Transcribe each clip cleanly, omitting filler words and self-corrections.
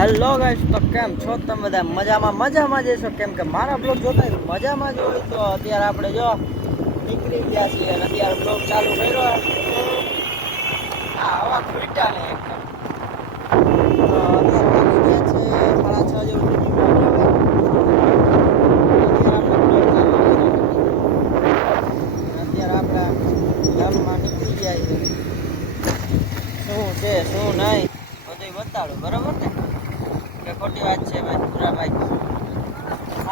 Hello guys, તો કેમ છો તમે બધા? મજામાં જશો? કેમ કે મારા બ્લોગ જોતા મજામાં જ હોય. તો અત્યારે આપણે જો નીકળી ગયા છીએ અને અત્યારે બ્લોગ ચાલુ કર્યો. હવા ફૂટા ને એકદમ અત્યારે વાગી ગયા છે 6:30 જેવું. અત્યારે આપણા ગામમાં નીકળી ગયા છે. શું છે શું નહીં બધું બતાડો, બરાબર ને? કે ખોટી વાત છે ભાઈ પૂરાભાઈ?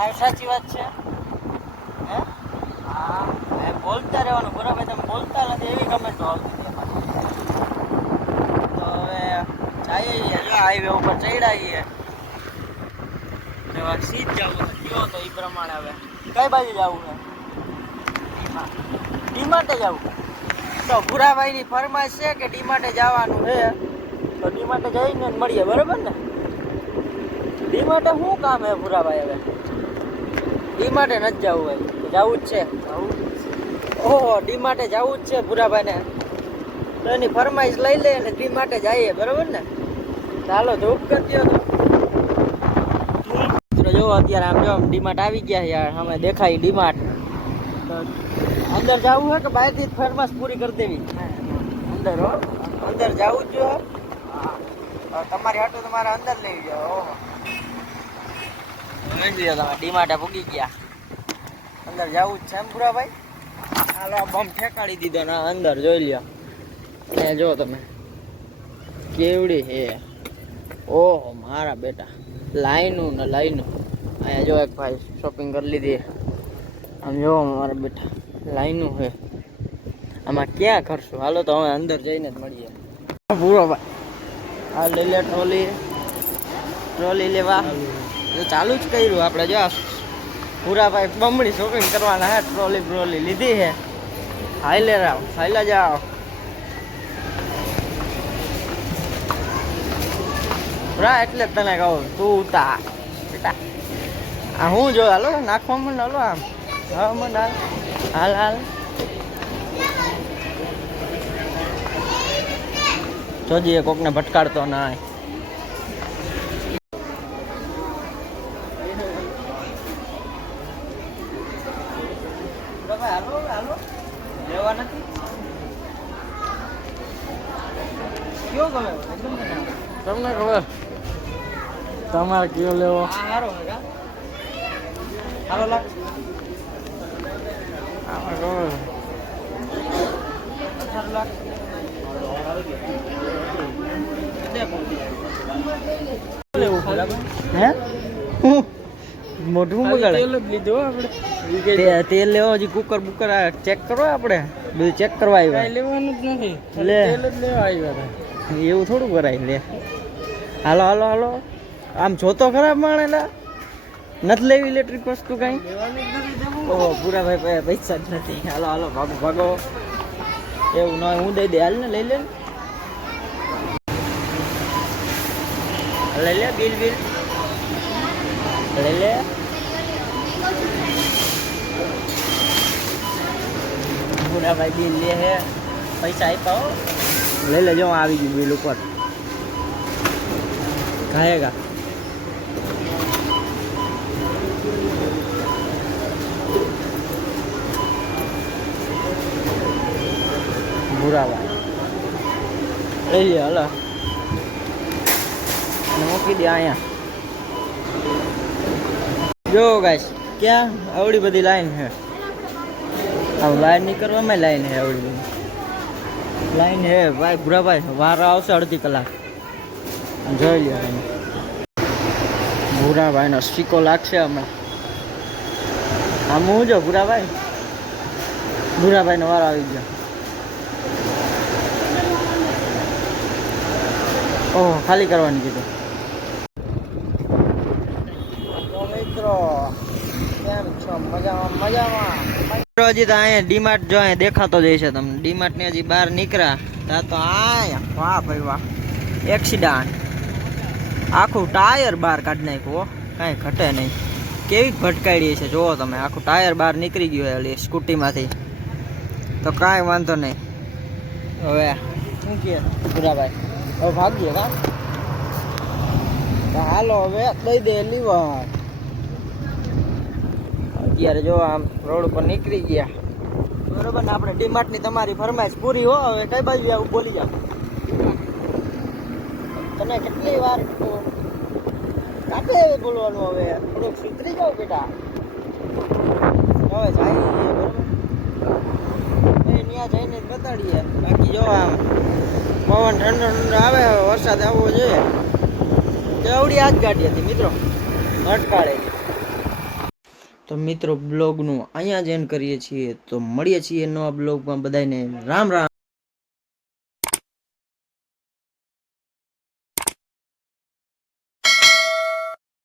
આ સાચી વાત છે. હે હા, બોલતા રહેવાનું પૂરાભાઈ. તમે બોલતા નથી એવી કમેન્ટો આવતી છે. તો હવે જઈએ હાઈવે ઉપર ચડાવીએ. સીધ જવું કયો તો એ પ્રમાણે. હવે કઈ બાજુ જવું છે? ડીમાર્ટે જવું. તો ભૂરાભાઈની ફરમાઈશ છે કે ડીમાર્ટે જવાનું છે. તો ડીમાર્ટે જઈને મળીએ, બરાબર ને? ડીમાર્ટે શું કામ હે ભૂરાભાઈ? હવે ડીમાર્ટે નથી જવું ભાઈ, જવું જ છે. ઓહો, ડીમાર્ટે જવું જ છે ભૂરાભાઈને. તો એની ફરમાઈશ લઈ લે અને ડીમાર્ટે જઈએ, બરાબર ને? ચાલો ધૂપ કરી દો. જો અત્યારે આમ જો ડીમાર્ટ આવી ગયા યાર, અમે દેખાય ડીમાર્ટ. અંદર જવું છે કે બહારથી જ ફરમાઈશ પૂરી કરી દેવી? અંદર હો, અંદર જવું જ જોઈએ. તમારી હાટું તમારે અંદર લઈ જાઓ. ઓહો, તમે ડીમાર્ટે પૂગી ગયા. અંદર જવું જ છે એમ પૂરાભાઈ? હાલો બમ ઠેકાડી દીધો ને અંદર જોઈ લ્યો. એ જો તમે કેવડી હે. ઓહો મારા બેટા, લાઈનું ને લાઈનું. અહીંયા જો એક ભાઈ શોપિંગ કરી લીધી. આમ જો મારા બેટા લાઈનું છે. આમાં ક્યાં કરશું? હાલો તો હવે અંદર જઈને જ મળીએ. પૂરાભાઈ આ લઈ લે ટ્રોલી લેવા. ચાલુ જ કર્યું આપણે. જો પૂરાભાઈ બમણી શોપિંગ કરવાના હે. ટ્રોલી લીધી હે. હાઈલા જાઓ. પૂરા એટલે જ તને કહું, તું ઉતા બેટા. આ હું જો હાલો નાખવા મને. હાલો આમ હા મને હાલ જોજીએ કોકને ભટકાડતો ના. હાલો લેવા નથી. કયો ગમે તમને ખબર? તમારે કયો લેવો? હારો લાગ. હે મોઢું બગાડે. તેલ લેવો હજી કુકર બુકર ચેક કરો. આપણે બધું ચેક કરવા આવ્યા. લેવાનું જ નથી, લે લેવા આવ્યા. એવું થોડું કરાય. લે હાલો આમ જોતો ખરાબ માણેલા નથી લેવી ઇલેક્ટ્રિક વસ્તુ કઈ. ઓહો પૂરાભાઈ પૈસા જ નથી. હાલો ભાગો. એવું ના હું દઈ દે. હાલ ને લઈ લે બિલ લઈ લે. પૂરાભાઈ બિલ લે હે. પૈસા આપ્યા લઈ લેજો. આવી ગયું બિલ ઉપર. ખાએગા ભૂરાભાઈ લઈ લે. હલો મૂકી દે અહીંયા. જો ગાઈસ ક્યાં આવડી બધી લાઈન છે. આમ બહાર નીકળવામાં લાઈન છે. આવડી બધી લાઈન હે ભાઈ. ભૂરાભાઈ વાર આવશે અડધી કલાક. જોઈ લો ભૂરાભાઈનો સિક્કો લાગશે હમણાં. આમ હું જો ભૂરાભાઈનો વાર આવી ગયો. ઓહ ખાલી કરવાની કીધું. તો મિત્રો કેમ છો? મજામાં. હજી તો અહીંયા ડીમાર્ટ જો અહીંયા દેખાતો જ છે તમને. ડીમાર્ટની હજી બહાર નીકળ્યા ત્યાં તો અહીંયા વાહ ભાઈ વાહ એક્સિડન્ટ. આખું ટાયર બહાર કાઢી નાખ્યું. કાંઈ ઘટે નહીં. કેવી ભટકાડી છે જુઓ તમે. આખું ટાયર બહાર નીકળી ગયું ઓલી સ્કૂટીમાંથી. તો કાંઈ વાંધો નહીં. હવે શું કહે પૂરાભાઈ? હવે ભાગીએ કા હાલો હવે દઈ દે લીવર. અત્યારે જો આમ રોડ ઉપર નીકળી ગયા બરોબર ને. આપણે ડીમાર્ટ ની તમારી ફરમાઈશ પૂરી હો. હવે કઈ બાજુ આવું બોલી જાવ. તને કેટલી વાર કાપે બોલવાનું. હવે થોડુંક સુધરી જાવ બેટા. હવે જાય બરોબર ત્યાં જઈને જ બતાડીએ. બાકી જો આમ પવન ઠંડો ઠંડો આવે. વરસાદ આવવો જોઈએ. જવડી આજ ગાડી હતી મિત્રો અટકાળે. તો મિત્રો બ્લોગનું અહીંયા જ એન્ડ કરીએ છીએ. તો મળીએ છીએ નવા બ્લોગમાં. બધાને રામ રામ.